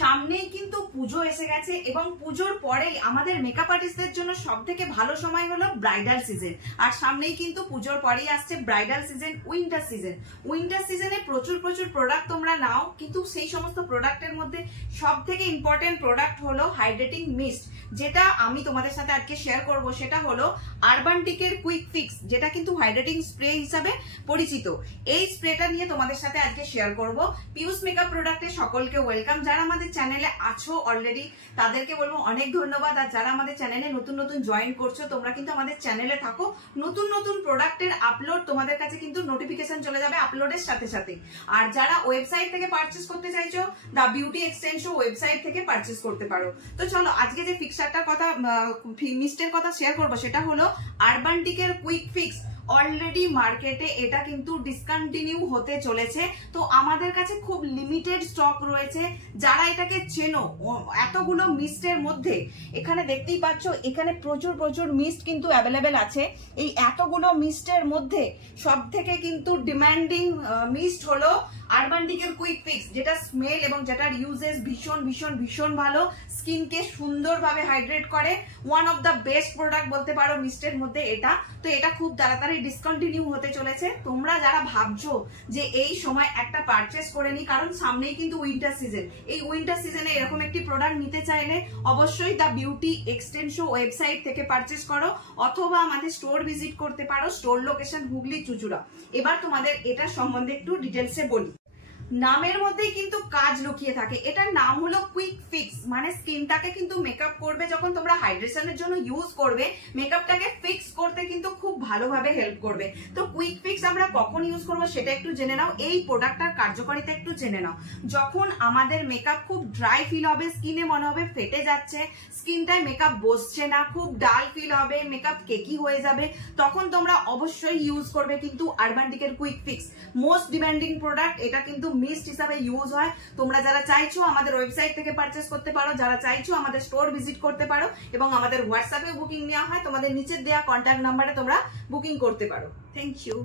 সামনেই কিন্তু পুজো এসে গেছে এবং পুজোর পরেই আমাদের মেকআপ আর্টিস্টদের জন্য সবথেকে ভালো সময় হলো ব্রাইডাল সিজন। আর সামনেই কিন্তু পুজোর পরেই আসছে bridal season, winter season. Winter সিজনে প্রচুর প্রোডাক্ট তোমরা নাও, কিন্তু সেই সমস্ত প্রোডাক্টের মধ্যে সবথেকে ইম্পর্টেন্ট প্রোডাক্ট হলো হাইড্রেটিং মিস্ট, যেটা আমি তোমাদের সাথে আজকে শেয়ার করব। সেটা হলো আরবানটিকের কুইক ফিক্স, যেটা কিন্তু হাইড্রেটিং স্প্রে হিসাবে পরিচিত। এই স্প্রেটা নিয়ে তোমাদের সাথে আজকে শেয়ার করব। পিউস মেকআপ প্রোডাক্টে সকলকে ওয়েলকাম। যারা আমাদের চ্যানেলে আছো অলরেডি তাদেরকে বলবো অনেক ধন্যবাদ, আর যারা আমাদের চ্যানেলে নতুন জয়েন করছো তোমরা কিন্তু আমাদের চ্যানেলে থাকো। নতুন প্রোডাক্টের আপলোড তোমাদের কাছে কিন্তু নোটিফিকেশন চলে যাবে আপলোডের সাথে সাথে। আর যারা ওয়েবসাইট থেকে পারচেস করতে চাইছো, দা বিউটি এক্সটেনশন ওয়েবসাইট থেকে পারচেস করতে পারো। তো চলো আজকে যে ফিক্সারটার কথা, মিস্টের কথা শেয়ার করবো সেটা হলো আরবানটিকের কুইক ফিক্স। অলরেডি মার্কেটে এটা কিন্তু ডিসকন্টিনিউ হতে চলেছে, তো আমাদের কাছে খুব লিমিটেড স্টক রয়েছে। যারা এটাকে চেনো, এতগুলো মিস্টের মধ্যে এখানে দেখতেই পাচ্ছ এখানে প্রচুর মিস্ট কিন্তু অ্যাভেলেবেল আছে। এই এতগুলো মিস্টের মধ্যে সব থেকে কিন্তু ডিমান্ডিং মিস্ট হলো আরবানটিকের কুইক ফিক্স, যেটা স্মেল এবং যেটার ইউজেস ভীষণ ভালো, স্কিনকে সুন্দরভাবে হাইড্রেট করে। One of the best product বলতে পারো মিস্টের মধ্যে এটা। তো এটা খুব তাড়াতাড়ি ডিসকন্টিনিউ হতে চলেছে। তোমরা যারা ভাবছো যে এই সময় একটা পারচেস করে নি, কারণ সামনেই কিন্তু উইন্টার সিজন, এই উইন্টার সিজনে এরকম একটি প্রোডাক্ট নিতে চাইলে অবশ্যই দা বিউটি এক্সটেনশন ওয়েবসাইট থেকে পারচেস করো, অথবা আমাদের স্টোর ভিজিট করতে পারো। Store location Hooghly Chuchura. এবার তোমাদের এটা সম্বন্ধে একটু ডিটেলসে বলি। নামের মধ্যেই কিন্তু কাজ লুকিয়ে থাকে। এটার নাম হলো কুইক ফিক্স, মানে স্কিনটাকে কিন্তু মেকআপ করবে যখন তোমরা হাইড্রেশনের জন্য ইউজ করবে, মেকআপটাকে ফিক্স করতে কিন্তু খুব ভালোভাবে হেল্প করবে। তো কুইক ফিক্স আমরা কখন ইউজ করবো সেটা একটু জেনে নাও। এই প্রোডাক্টটার কার্যকারিতা একটু জেনে নাও। যখন আমাদের মেকআপ খুব ড্রাই ফিল হবে, স্কিনে মনে হবে ফেটে যাচ্ছে, স্কিনটায় মেকআপ বসছে না, খুব ডাল ফিল হবে, মেকআপ কেকি হয়ে যাবে, তখন তোমরা অবশ্যই ইউজ করবে কিন্তু আরবানটিকের quick fix. Most demanding product, এটা কিন্তু মিস্ট হিসাবে ইউজ হয়। তোমরা যারা চাইছো আমাদের ওয়েবসাইট থেকে পারচেস করতে পারো, যারা চাইছো আমাদের স্টোর ভিজিট করতে পারো, এবং আমাদের হোয়াটসঅ্যাপে বুকিং নেওয়া হয়। তোমাদের নিচের দেওয়া কন্ট্যাক্ট নাম্বারে তোমরা বুকিং করতে পারো। Thank you.